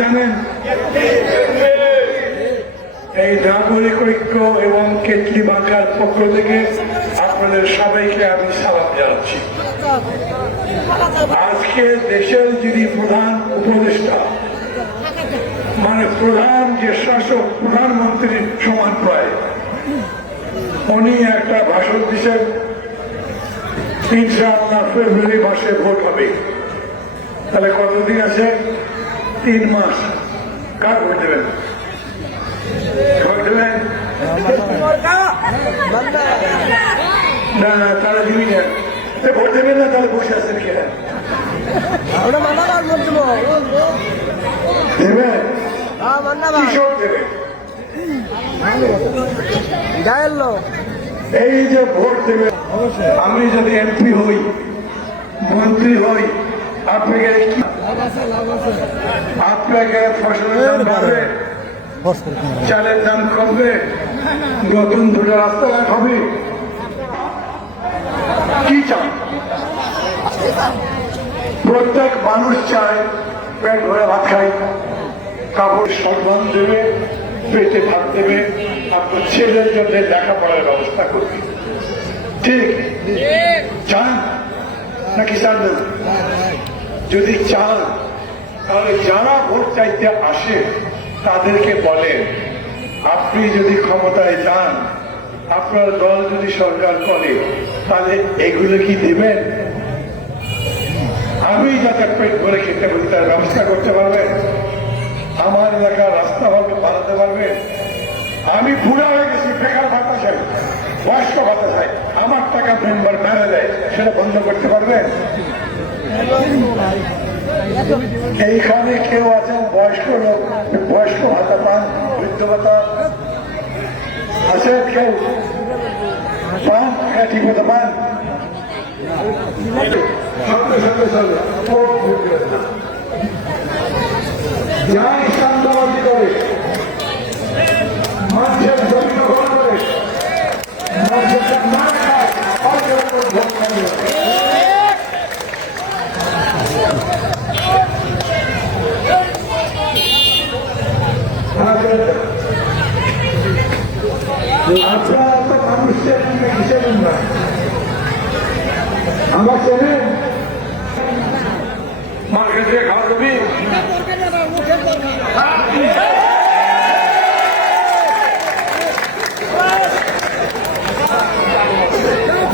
জানেন? এই নাগরিক ঐক্য এবং কেটলি বাঁকার পক্ষ থেকে আপনাদের সবাইকে আমি সালাম জানাচ্ছি। আজকে দেশের যিনি প্রধান উপদেষ্টা, মানে প্রধান যে শাসক, প্রধানমন্ত্রীর সমান প্রায়, উনি একটা ভাষণ দিচ্ছেন, ইনশাআল্লাহ ফেব্রুয়ারি মাসে ভোট হবে। তাহলে কতদিন আছে? 3 মাস। কার ভোট দেবেন? ভোট দেবেন না? তারা দিবি না, ভোট দেবেন না? তাহলে বসে আছেন কেন? দেবেন? কিশোর দেবেন? এই যে ভোট দেবে, আমি যদি এমপি হই, মন্ত্রী হই, আপনাকে ফসলের দাম বাড়বে, চালের দাম কমবে, নতুন দুটো রাস্তাঘাট হবে। কি চান? প্রত্যেক মানুষ চায় পেট ভরে ভাত খাই, কাপড় সম্মান দেবে, পেটে ভাত দেবে, আপনার ছেলের জন্য লেখাপড়ার ব্যবস্থা করবে। ঠিক চান নাকি চান না? যদি চান তাহলে যারা ভোট চাইতে আসে তাদেরকে বলেন, আপনি যদি ক্ষমতায় যান, আপনার দল যদি সরকার করে, তাহলে এগুলো কি দেবেন? আমি যাতে পেট ভরে খেতে পারি তার ব্যবস্থা করতে পারবেন? আমার এলাকার রাস্তা বানাতে পারবেন? আমি বুড়া হয়ে গেছি, বেকার ভাতা চাই, বয়স্ক ভাতা চাই, আমার টাকা মেম্বার মেরে দেয়, সেটা বন্ধ করতে পারবেন? এইখানে কেউ আছেন বয়স্ক লোক, বয়স্ক ভাতা পান, বৃদ্ধ ভাতা আছে কেউ পান? হ্যাঁ, ঠিক মতো পান? যাই শান্তাবাদী করে, মানুষের জমি দখল করে, মানুষের না খায়, আপনারা তো মানুষ চেনেন না, কি চেনেন না? আমার চেনেন? মার্কেট দিয়ে খাওয়া যাবি?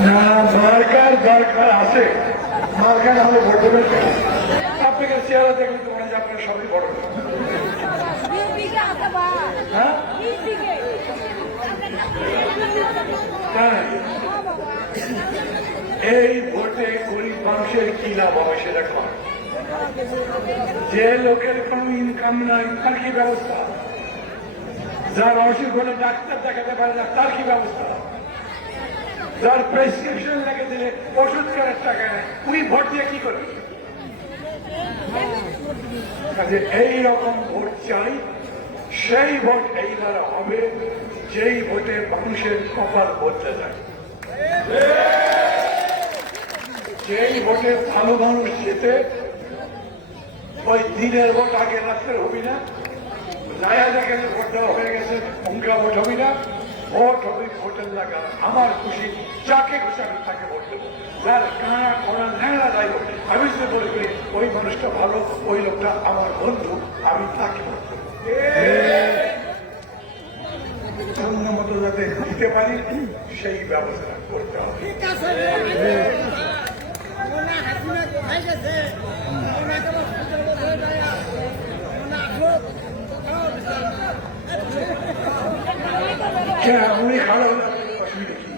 না, মার্কার দরকার আছে, মার্কার হলে ভোট দেবেন। আপনাকে চেহারা দেখলে তো মনে হয় আপনার সবই বড়। এই ভোটে গরিব মানুষের কি লাভ হবে সেটা কম। যে লোকের কোন ইনকাম নাই তার কি ব্যবস্থা? যার অসুখ হলে ডাক্তার দেখাতে পারে না তার কি ব্যবস্থা? যার প্রেসক্রিপশন লেগে দিলে ওষুধ কেনার টাকা নেই, উনি ভোট দিয়ে কি করবে? এইরকম ভোট চাই, সেই ভোট এইবারে হবে যেই ভোটে মানুষের কপাল বদলে যায়, যেই ভোটে ভালো মানুষ যেতে। ওই দিনের ভোট আগে রাত্রে হবি না, লায়া দেখে ভোট দেওয়া হয়ে গেছে, অঙ্কা ভোট হবি না, ভোট হবে ভোটের লাগা আমার খুশি, যাকে খুশি আমি তাকে ভোট দেবো। যার কানা খোড়া ন্যাড়া যাই হোক, আমি যে বলে করি ওই মানুষটা ভালো, ওই লোকটা আমার বন্ধু, আমি তাকে ভোট দেবো। মতো যাতে দিতে পারি সেই ব্যবস্থা করতে হবে। উনি খারাপ অসুবিধা কি?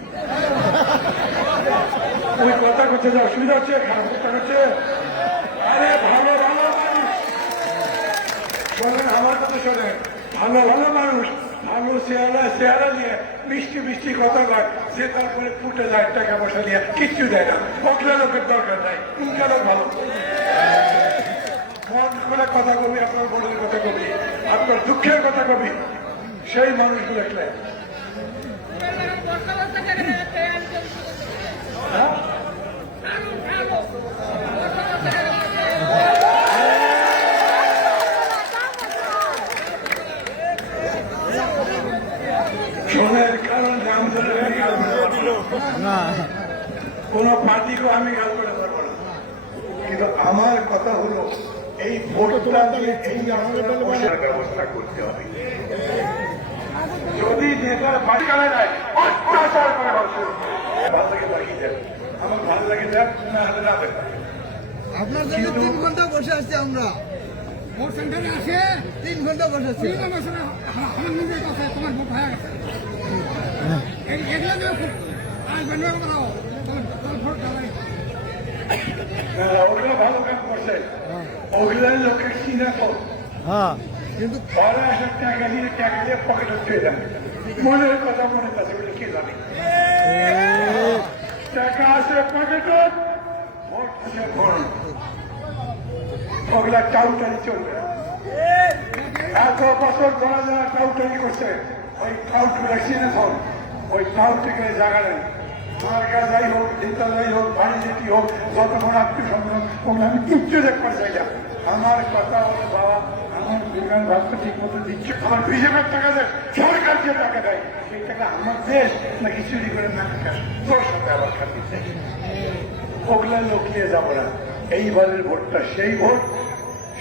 ওই কথা করছে যে অসুবিধা হচ্ছে, খারাপ কথা করছে। আরে ভালো ভালো মানুষ শোনেন, আমার কথা শোনেন, ভালো ভালো মানুষ ভালো চেহারা নিয়ে মিষ্টি মিষ্টি কথা কয়, যে তারপরে ফুটে যায় টাকা পয়সা নিয়ে কিচ্ছু দেয় না। পকলা লোকের দরকার নাই, উনকা লোক ভালো মন করে কথা কবি, আপনার মনের কথা কবি, আপনার দুঃখের কথা কবি, সেই মানুষগুলো একটা কোন পার্টিকেও আমি গাল করে পারবো না, কিন্তু আমার কথা হলো এই ভোটটা দিয়ে এই বসার ব্যবস্থা করতে হবে। যদি নেতার বাড়ি কানা যায় অত্যাচার করে ভালো লাগে তাকিয়ে যাবে, আমার ভালো লাগে যাক না হলে না দেখ। আপনার জন্য 3 ঘন্টা বসে আসছি আমরা, ভোট সেন্টারে আসে 3 ঘন্টা বসে আছি। আমার নিজের কথা তোমার ভোট হয়ে গেছে এগুলো যে আসবেন ভোট দেওয়াই ওগুলো ভালো কাজ করছে, ওগুলোর লোকের চিনা তো কিন্তু ঘরে আসার টাকা দিয়ে পকেটে ঢুকিয়ে দেন, মনের কথা মনে কাছে বলে কে জানে। টাকা আছে পকেটে, ভোট আছে ভোট, ওগুলা কাউন্টারি চলবে না। এত বছর ধরা যারা কাউন্টারি করছে, ওই কাউন্টার চিনে থাক, ওই কাউন্টারিকে জায়গা নেই। সরকার যাই হোক, নেতা যাই হোক, বাণিজ্যটি হোক, যত বড় আত্মীয় সম্মান ওগুলো আমি কিচ্ছু দেখতে চাই না। আমার কথা হলো বাবা, আমার বিমান ভাবটা ঠিক মতো দিচ্ছে, আমার বিজেপির টাকা দেয়, সরকার যে টাকা দেয় সেই টাকা আমার দেশ নাকি চুরি করে না তোর সাথে আবার খাতি চাই। ওগুলা লোক নিয়ে যাবো না। এইবারের ভোটটা সেই ভোট,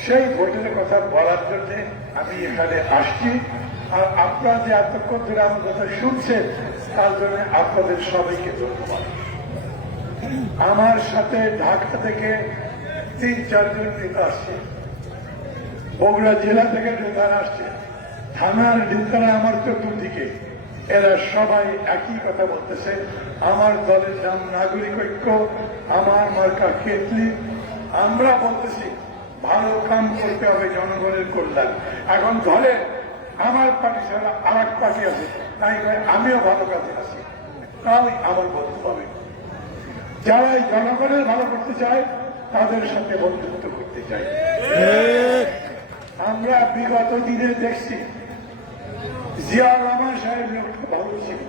সেই ভোটের কথা বলার জন্য আমি এখানে আসছি। আর আপনারা যে এতক্ষণ ধরে আমার কথা শুনছেন তার জন্য আপনাদের সবাইকে ধন্যবাদ। আমার সাথে ঢাকা থেকে 3-4 জন নেতা আসছে, বগুড়া জেলা থেকে নেতারা আসছে, থানার নেতারা আমার চতুর্দিকে, এরা সবাই একই কথা বলতেছে। আমার দলের নাম নাগরিক ঐক্য, আমার মার্কা কেতলি। আমরা বলতেছি ভালো কাম করতে হবে জনগণের কল্যাণ। এখন ধরে আমার পার্টি ছাড়া আর এক পার্টি আছে, তাই আমিও ভালো কাজে আছি, তাই আমার বন্ধু পাবে। যারা এই জনগণের ভালো করতে চায় তাদের সাথে বন্ধুত্ব করতে চাই। আমরা বিগত দিনে দেখছি জিয়াউর রহমান সাহেব লোকটা ভালো ছিল,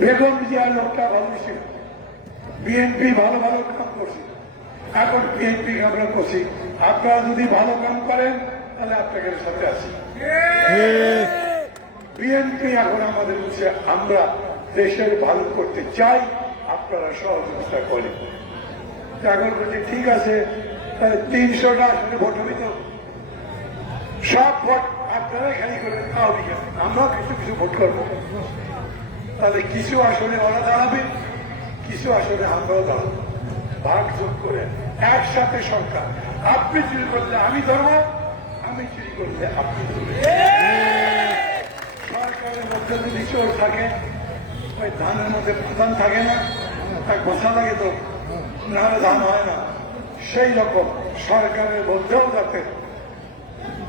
বেগম জিয়া লোকটা ভালো ছিল, বিএনপি ভালো ভালো কাম করছে। এখন বিএনপি আমরা করছি, আপনারা যদি ভালো কাম করেন তাহলে আপনাদের সাথে আছি। বিএনপি এখন আমাদের বলছে আমরা দেশের ভালো করতে চাই, আপনারা সহযোগিতা করেন। এখন বলছে ঠিক আছে, তাহলে 300টা আসলে ভোট হবে তো, সব ভোট আপনারা খালি করবেন, তাও ঠিক আছে, আমরাও কিছু কিছু ভোট করবো। তাহলে কিছু আসলে ওরা দাঁড়াবে, কিছু আসলে আমরাও দাঁড়াবো, ভাগ যোগ করে একসাথে সরকার। আপনি চুরি করলে আমি ধরবো, আমি চুরি করলে আপনি ধরবেন। সরকারের মধ্যে যদি চোর থাকে, ওই ধানের মধ্যে প্রধান থাকে না, তার বসা লাগে তো, নাহলে ধান হয় না। সেই রকম সরকারের মধ্যেও যাতে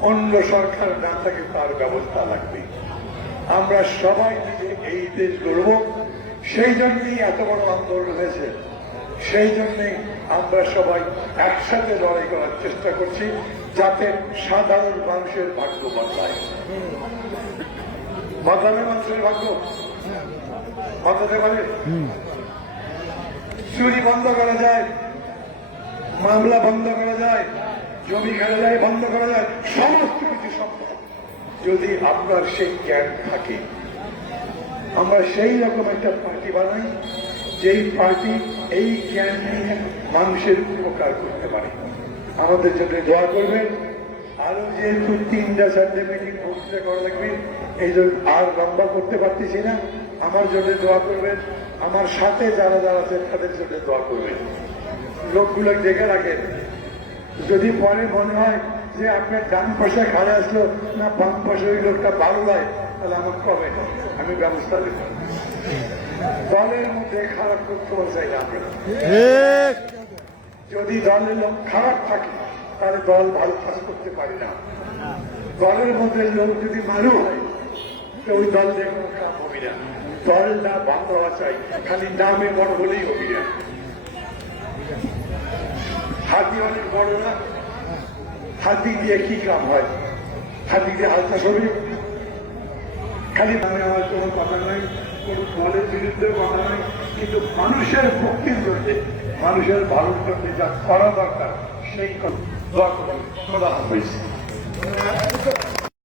অন্য সরকার না থাকে তার ব্যবস্থা লাগবে। আমরা সবাই মিলে এই দেশ গড়ব, সেই জন্যই এত বড় আন্দোলন হয়েছে, সেই জন্যই আমরা সবাই একসাথে লড়াই করার চেষ্টা করছি যাতে সাধারণ মানুষের ভাগ্য বদলায়। বদলাবে মানুষের ভাগ্য, বদলাতে পারে। চুরি বন্ধ করা যায়, মামলা বন্ধ করা যায়, জমি খেলায় বন্ধ করা যায়, সমস্ত কিছু সম্ভব যদি আপনার সেই জ্ঞান থাকে। আমরা সেই রকম একটা পার্টি বানাই যেই পার্টি এই জ্ঞান নিয়ে মানুষের উপকার করতে পারে। আমাদের জন্য দোয়া করবেন। আরো যেহেতু 3-4টে মিটিং বক্তৃতা করা লাগবে, এই জন্য আর লম্বা করতে পারতেছি না। আমার জন্য দোয়া করবেন, আমার সাথে যারা যারা আছেন তাদের জন্য দোয়া করবেন। লোকগুলো দেখে রাখেন, যদি পরে মনে হয় যে আপনার ডান পাশে খাড়া আসলো না বাম পাশে ওই লোকটা ভালো লাগে, তাহলে আমার কবে আমি ব্যবস্থা নেব। দলের মধ্যে খারাপ করতে চাই না আমরা। যদি দলের লোক খারাপ থাকে তাহলে দল ভালো কাজ করতে পারে না। দলের মধ্যে লোক যদি মারু হয় তো ওই দল দিয়ে কোনো কাম হবে না। দল না ভালো হওয়া চাই, খালি নামে বড় হলেই হবে না। হাতি অনেক বড় না, হাতি দিয়ে কি কাম হয়? হাতি দিয়ে হালকা ছবি, খালি নামে আমার কোনো কথা নাই, কোনো দলের বিরুদ্ধে কথা নাই, কিন্তু মানুষের মুক্তির জন্য, মানুষের ভালোর জন্য যা করা দরকার সেই কথা। খোদা হাফেজ।